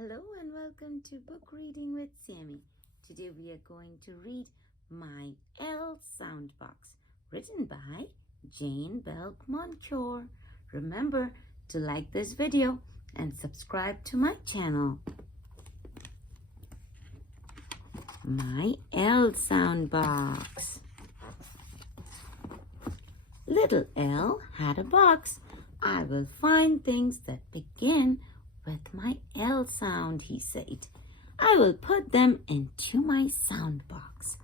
Hello and welcome to Book Reading with Sammy. Today we are going to read My L Soundbox, written by Jane Moncure. Remember to like this video and subscribe to my channel. My L Soundbox. Little L had a box. I will find things that begin with my L sound, he said. I will put them into my sound box.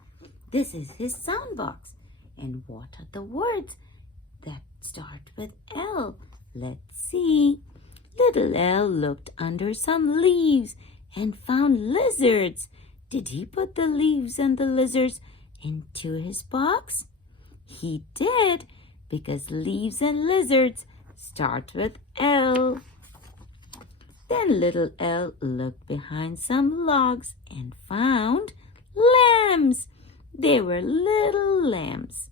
This is his sound box. And what are the words that start with L? Let's see. Little L looked under some leaves and found lizards. Did he put the leaves and the lizards into his box? He did, because leaves and lizards start with L. Then little L looked behind some logs and found lambs. They were little lambs.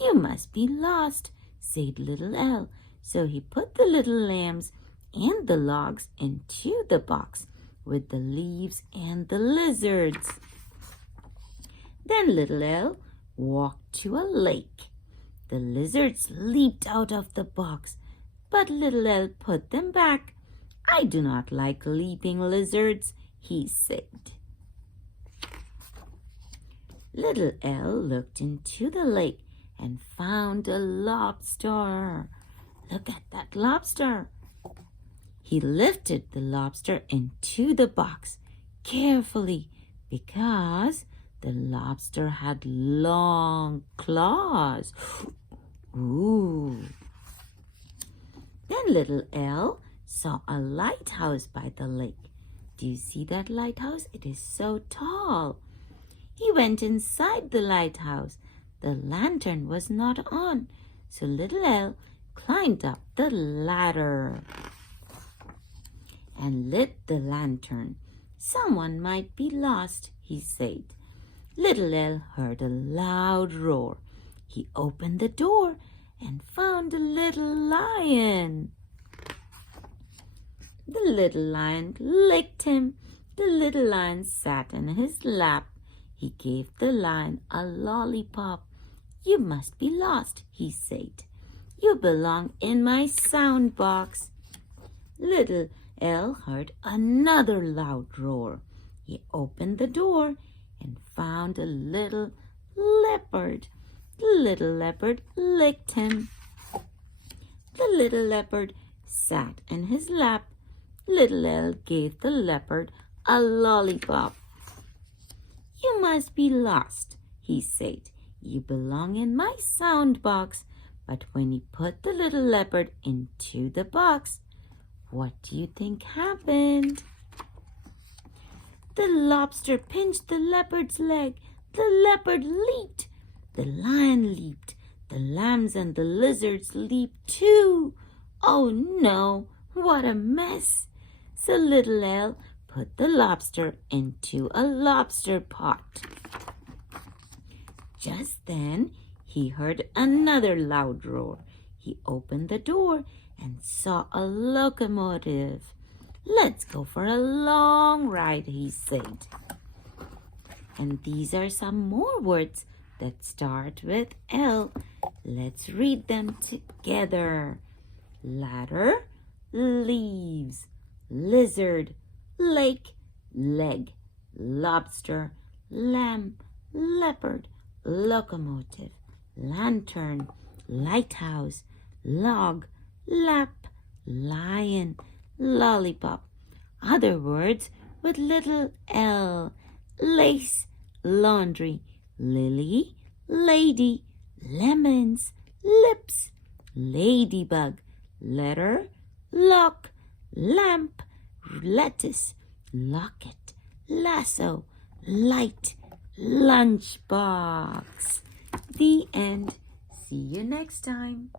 You must be lost, said little L. So he put the little lambs and the logs into the box with the leaves and the lizards. Then little L walked to a lake. The lizards leaped out of the box, but little L put them back. I do not like leaping lizards, he said. Little L looked into the lake and found a lobster. Look at that lobster. He lifted the lobster into the box carefully because the lobster had long claws. Ooh. Then little L saw a lighthouse by the lake. Do you see that lighthouse? It is so tall. He went inside the lighthouse. The lantern was not on, so little L climbed up the ladder and lit the lantern. Someone might be lost, he said. Little L heard a loud roar. He opened the door and found a little lion. The little lion licked him. The little lion sat in his lap. He gave the lion a lollipop. You must be lost, he said. You belong in my sound box. Little L heard another loud roar. He opened the door and found a little leopard. The little leopard licked him. The little leopard sat in his lap. Little L gave the leopard a lollipop. You must be lost, he said. You belong in my sound box. But when he put the little leopard into the box, what do you think happened? The lobster pinched the leopard's leg. The leopard leaped. The lion leaped. The lambs and the lizards leaped too. Oh no, what a mess. So little L put the lobster into a lobster pot. Just then he heard another loud roar. He opened the door and saw a locomotive. Let's go for a long ride, he said. And these are some more words that start with L. Let's read them together. Ladder, leaves, lizard, lake, leg, lobster, lamb, leopard, locomotive, lantern, lighthouse, log, lap, lion, lollipop. Other words with little L. Lace, laundry, lily, lady, lemons, lips, ladybug, letter, lock, lamp, lettuce, locket, lasso, light, lunchbox. The end. See you next time.